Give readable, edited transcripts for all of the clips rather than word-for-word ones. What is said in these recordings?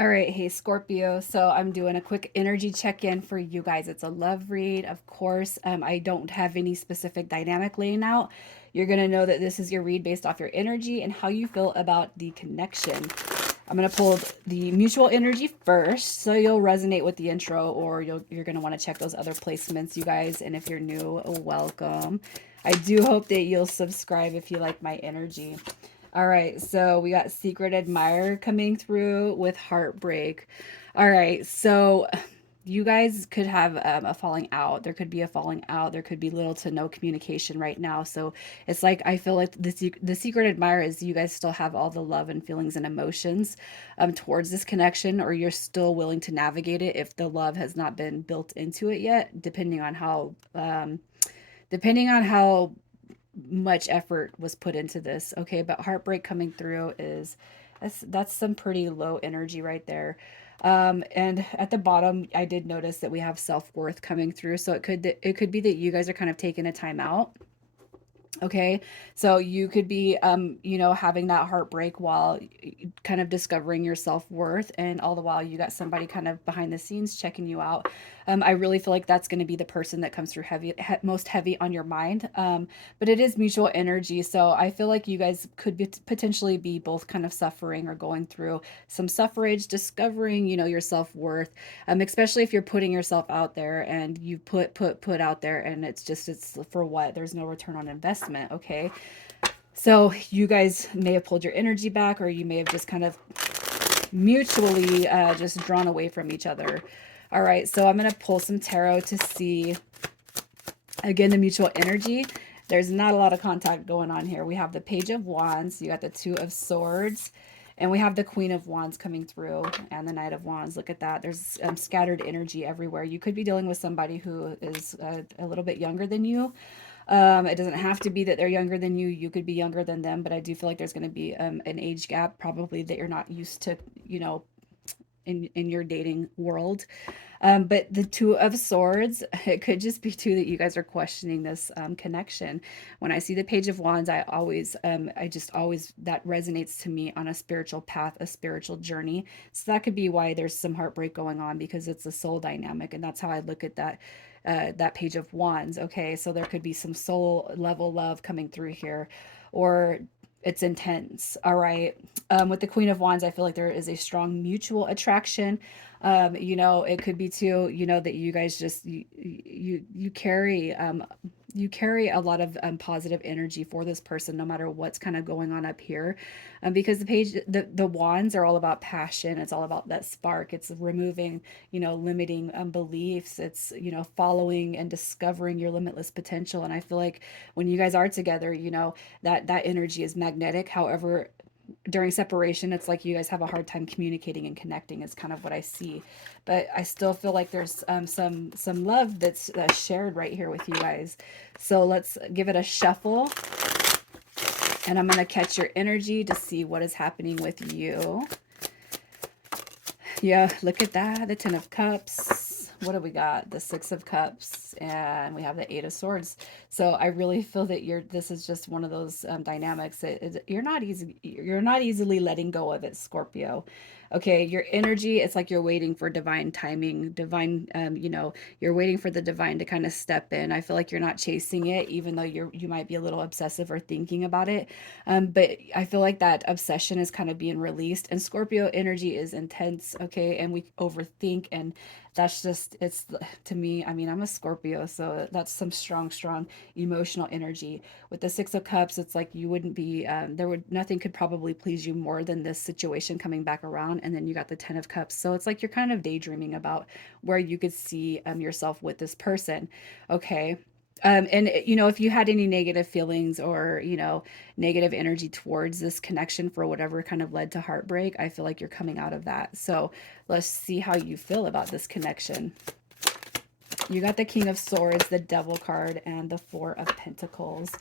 All right, hey Scorpio. So I'm doing a quick energy check-in for you guys. It's a love read, of course. I don't have any specific dynamic laying out. You're gonna know that this is your read based off your energy and how you feel about the connection. I'm gonna pull the mutual energy first, so you'll resonate with the intro, or you're gonna want to check those other placements, you guys. And if you're new, welcome. I do hope that you'll subscribe if you like my energy. All right, so we got Secret Admirer coming through with Heartbreak. All right, so you guys could have a falling out. There could be a falling out. There could be little to no communication right now. So it's like I feel like the secret admirer is you guys still have all the love and feelings and emotions towards this connection, or you're still willing to navigate it if the love has not been built into it yet, depending on how much effort was put into this. Okay, but heartbreak coming through is that's some pretty low energy right there. And at the bottom, I did notice that we have self-worth coming through. So it could be that you guys are kind of taking a time out. Okay, so you could be, having that heartbreak while kind of discovering your self worth, and all the while you got somebody kind of behind the scenes checking you out. I really feel like that's going to be the person that comes through most heavy on your mind. But it is mutual energy, so I feel like you guys could potentially be both kind of suffering or going through some suffrage, discovering, your self worth, especially if you're putting yourself out there and you put out there, and it's for what? There's no return on investment. Okay, so you guys may have pulled your energy back, or you may have just kind of mutually just drawn away from each other. All right, so I'm gonna pull some tarot to see again the mutual energy. There's not a lot of contact going on here. We have the Page of Wands, you got the Two of Swords, and we have the Queen of Wands coming through, and the Knight of Wands. Look at that. There's scattered energy everywhere. You could be dealing with somebody who is a little bit younger than you. It doesn't have to be that they're younger than you. You could be younger than them, but I do feel like there's going to be an age gap, probably that you're not used to, in your dating world. But the Two of Swords, it could just be too that you guys are questioning this connection. When I see the Page of Wands, I just always, that resonates to me on a spiritual path, a spiritual journey. So that could be why there's some heartbreak going on, because it's a soul dynamic, and that's how I look at that Page of Wands. Okay, so there could be some soul level love coming through here, or it's intense. All right. With the Queen of Wands, I feel like there is a strong mutual attraction. It could be too, that you guys just you carry a lot of positive energy for this person, no matter what's kind of going on up here, because the wands are all about passion. It's all about that spark. It's removing, limiting beliefs. It's, following and discovering your limitless potential. And I feel like when you guys are together, that energy is magnetic. However, during separation, it's like you guys have a hard time communicating and connecting, is kind of what I see. But I still feel like there's some love that's shared right here with you guys. So let's give it a shuffle, and I'm going to catch your energy to see what is happening with you. Yeah, look at that. The Ten of Cups. What do we got? The Six of Cups, and we have the Eight of Swords. So I really feel that this is just one of those dynamics that you're not easily letting go of it, Scorpio. Okay, your energy, it's like you're waiting for divine timing, you're waiting for the divine to kind of step in. I feel like you're not chasing it, even though you might be a little obsessive or thinking about it. But I feel like that obsession is kind of being released, and Scorpio energy is intense. Okay, and we overthink, and that's just, it's to me, I mean, I'm a Scorpio, so that's some strong emotional energy. With the Six of Cups, it's like you wouldn't be nothing could probably please you more than this situation coming back around. And then you got the Ten of Cups, so it's like you're kind of daydreaming about where you could see yourself with this person. Okay. And if you had any negative feelings, or negative energy towards this connection for whatever kind of led to heartbreak, I feel like you're coming out of that. So let's see how you feel about this connection. You got the King of Swords, the Devil card, and the Four of Pentacles.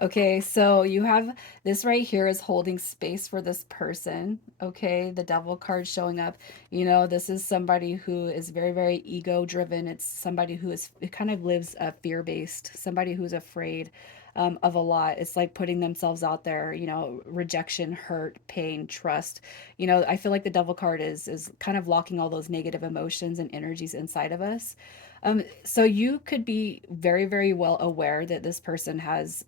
Okay, so you have this right here is holding space for this person. Okay, the Devil card showing up. This is somebody who is very, very ego driven. It's somebody who it kind of lives fear based, somebody who's afraid. of a lot. It's like putting themselves out there, you know, rejection, hurt, pain, trust. You know, I feel like the devil card is kind of locking all those negative emotions and energies inside of us. So you could be very, very well aware that this person has,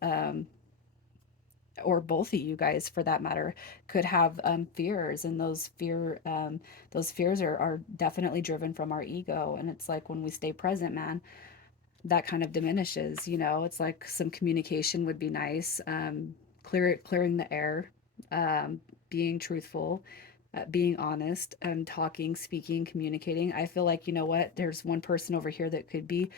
or both of you guys for that matter, could have fears, and those fears are definitely driven from our ego. And it's like when we stay present, man, that kind of diminishes. You know, it's like some communication would be nice. Clearing the air, being truthful, being honest, talking, speaking, communicating. I feel like, you know what, there's one person over here that could be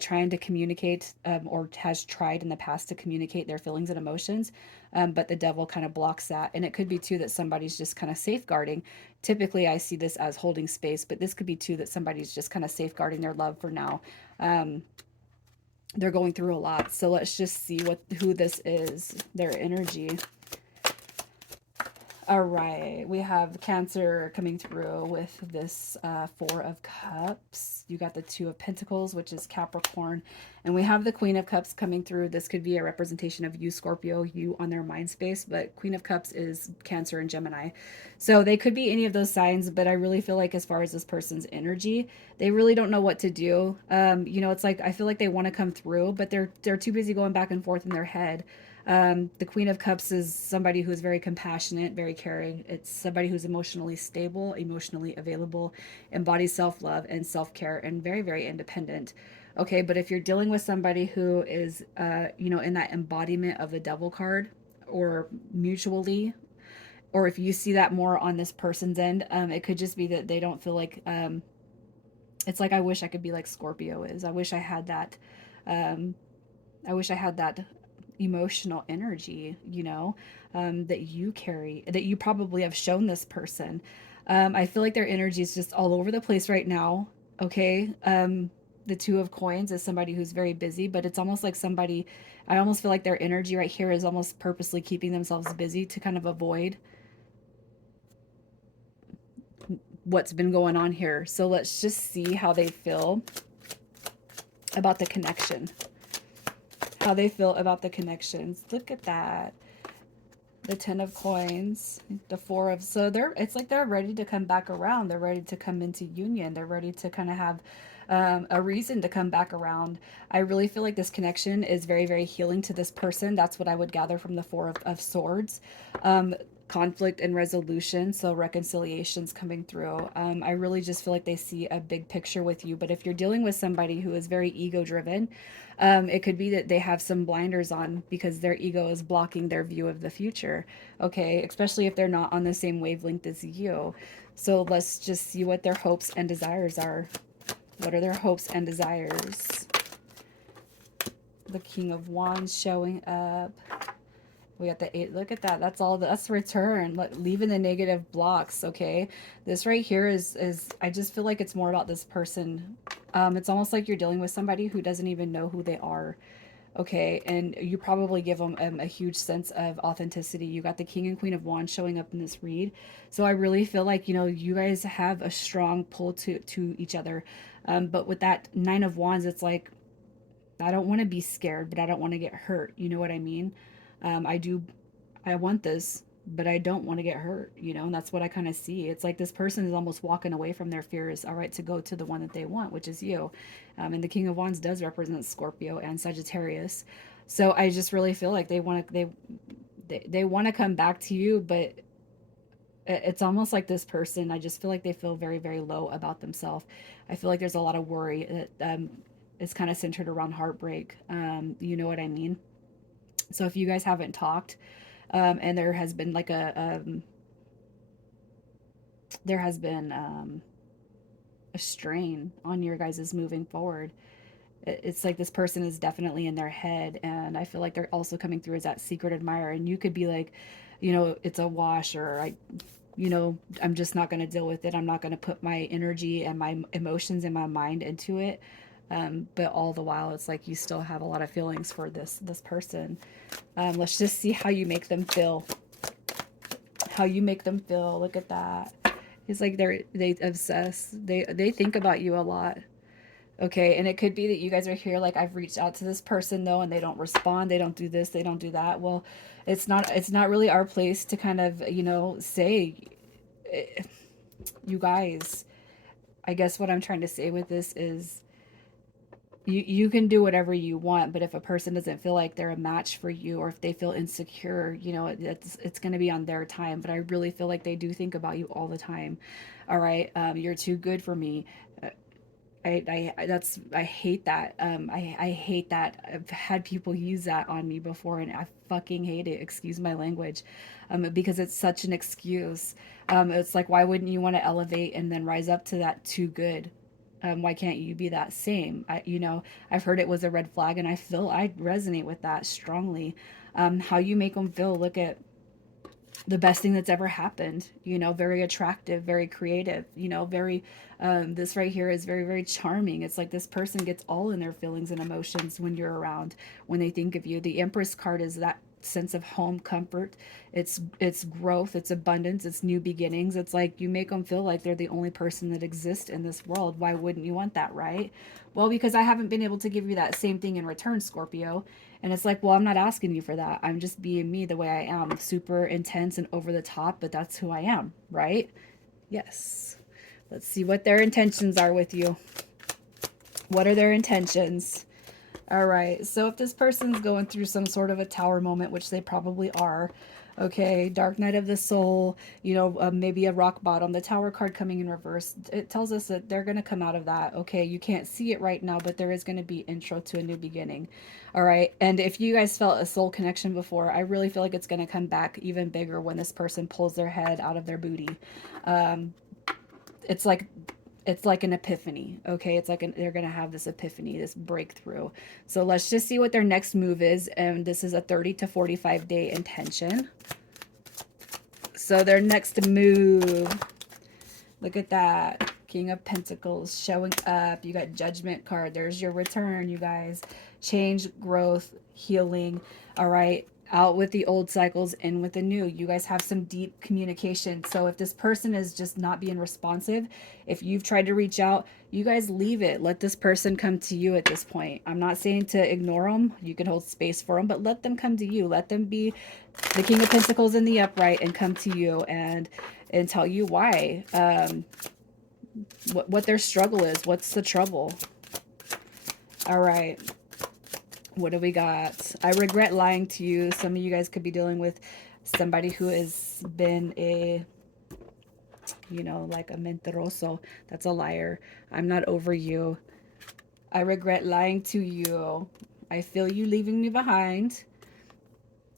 trying to communicate, or has tried in the past to communicate their feelings and emotions, but the devil kind of blocks that. And it could be too that somebody's just kind of safeguarding. Typically, I see this as holding space, but this could be too that somebody's just kind of safeguarding their love for now. Um, they're going through a lot. So let's just see who this is, their energy. All right, we have Cancer coming through with this Four of Cups. You got the Two of Pentacles, which is Capricorn, and we have the Queen of Cups coming through. This could be a representation of you, Scorpio, you on their mind space, but Queen of Cups is Cancer and Gemini. So they could be any of those signs, but I really feel like as far as this person's energy, they really don't know what to do. You know, it's like I feel like they want to come through, but they're too busy going back and forth in their head. The Queen of Cups is somebody who's very compassionate, very caring. It's somebody who's emotionally stable, emotionally available, embodies self love and self care, and very, very independent. Okay, but if you're dealing with somebody who is, you know, in that embodiment of the devil card, or mutually, or if you see that more on this person's end, it could just be that they don't feel like, it's like, I wish I could be like Scorpio is. I wish I had that. Um, I wish I had that emotional energy, you know, that you carry, that you probably have shown this person. I feel like their energy is just all over the place right now. Okay. The Two of Coins is somebody who's very busy, but it's almost like somebody, I almost feel like their energy right here is almost purposely keeping themselves busy to kind of avoid what's been going on here. So let's just see how they feel about the connection. How they feel about the connections. Look at that. The Ten of Coins, the Four of, so they're, it's like they're ready to come back around. They're ready to come into union. They're ready to kind of have a reason to come back around. I really feel like this connection is very, very healing to this person. That's what I would gather from the Four of Swords. Conflict and resolution, so reconciliations coming through. I really just feel like they see a big picture with you. But if you're dealing with somebody who is very ego driven, it could be that they have some blinders on because their ego is blocking their view of the future. Okay, especially if they're not on the same wavelength as you. So let's just see what their hopes and desires are. What are their hopes and desires? The King of Wands showing up. We got the 8. Look at that. That's all. That's return. Leaving the negative blocks. Okay. This right here is. I just feel like it's more about this person. It's almost like you're dealing with somebody who doesn't even know who they are. Okay, and you probably give them a huge sense of authenticity. You got the King and Queen of Wands showing up in this read, so I really feel like, you know, you guys have a strong pull to each other. But with that Nine of Wands, it's like, I don't want to be scared, but I don't want to get hurt. You know what I mean? I do, I want this, but I don't want to get hurt, you know, and that's what I kind of see. It's like this person is almost walking away from their fears, all right, to go to the one that they want, which is you. And the King of Wands does represent Scorpio and Sagittarius. So I just really feel like they want to come back to you, but it's almost like this person, I just feel like they feel very, very low about themselves. I feel like there's a lot of worry that is kind of centered around heartbreak. You know what I mean? So if you guys haven't talked, and there has been like there has been a strain on your guys' moving forward. It's like this person is definitely in their head, and I feel like they're also coming through as that secret admirer. And you could be like, you know, it's a wash, or you know, I'm just not going to deal with it. I'm not going to put my energy and my emotions and my mind into it. But all the while, it's like you still have a lot of feelings for this person. Let's just see how you make them feel. How you make them feel. Look at that. It's like they obsess. They think about you a lot. Okay, and it could be that you guys are here like I've reached out to this person though and they don't respond, they don't do this, they don't do that. Well, it's not really our place to kind of, say eh, you guys, I guess what I'm trying to say with this is you can do whatever you want, but if a person doesn't feel like they're a match for you or if they feel insecure, it's going to be on their time. But I really feel like they do think about you all the time. All right, you're too good for me. Uh, I hate that. I hate that. I've had people use that on me before, and I fucking hate it. Excuse my language, because it's such an excuse. It's like, why wouldn't you want to elevate and then rise up to that too good? Why can't you be that same? I've heard it was a red flag, and I resonate with that strongly. How you make them feel. Look at the best thing that's ever happened, very attractive, very creative, very this right here is very, very charming. It's like this person gets all in their feelings and emotions when you're around, when they think of you. The Empress card is that sense of home, comfort. It's growth, it's abundance, it's new beginnings. It's like you make them feel like they're the only person that exists in this world. Why wouldn't you want that, right? Well, because I haven't been able to give you that same thing in return, Scorpio. And it's like, well, I'm not asking you for that. I'm just being me the way I am, super intense and over the top, but that's who I am, right? Yes. Let's see what their intentions are with you. What are their intentions? All right. So if this person's going through some sort of a tower moment, which they probably are, okay, Dark Night of the Soul, maybe a rock bottom, the Tower card coming in reverse, it tells us that they're going to come out of that. Okay, you can't see it right now, but there is going to be intro to a new beginning. All right. And if you guys felt a soul connection before, I really feel like it's going to come back even bigger when this person pulls their head out of their booty. Um, it's like it's like an epiphany. Okay, it's like they're gonna have this epiphany, this breakthrough. So let's just see what their next move is, and this is a 30 to 45 day intention. So their next move, look at that, King of Pentacles showing up. You got Judgment card. There's your return, you guys. Change, growth, healing. All right, out with the old cycles, in with the new. You guys have some deep communication. So if this person is just not being responsive, if you've tried to reach out, you guys leave it. Let this person come to you at this point. I'm not saying to ignore them. You can hold space for them, but let them come to you. Let them be the King of Pentacles in the upright and come to you and tell you why, what their struggle is, what's the trouble. All right, what do we got? I regret lying to you. Some of you guys could be dealing with somebody who has been like a mentiroso. That's a liar. I'm not over you. I regret lying to you. I feel you leaving me behind.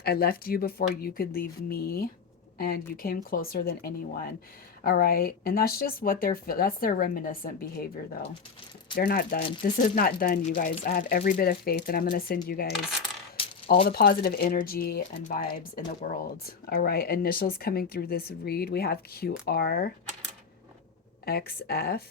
I left you before you could leave me, and you came closer than anyone. All right, and that's just what that's their reminiscent behavior, though. They're not done. This is not done, you guys. I have every bit of faith, and I'm gonna send you guys all the positive energy and vibes in the world. All right, initials coming through this read. We have QR, XF,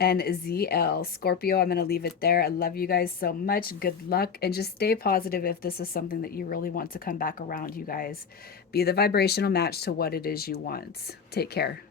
and ZL. Scorpio, I'm going to leave it there. I love you guys so much. Good luck. And just stay positive if this is something that you really want to come back around, you guys. Be the vibrational match to what it is you want. Take care.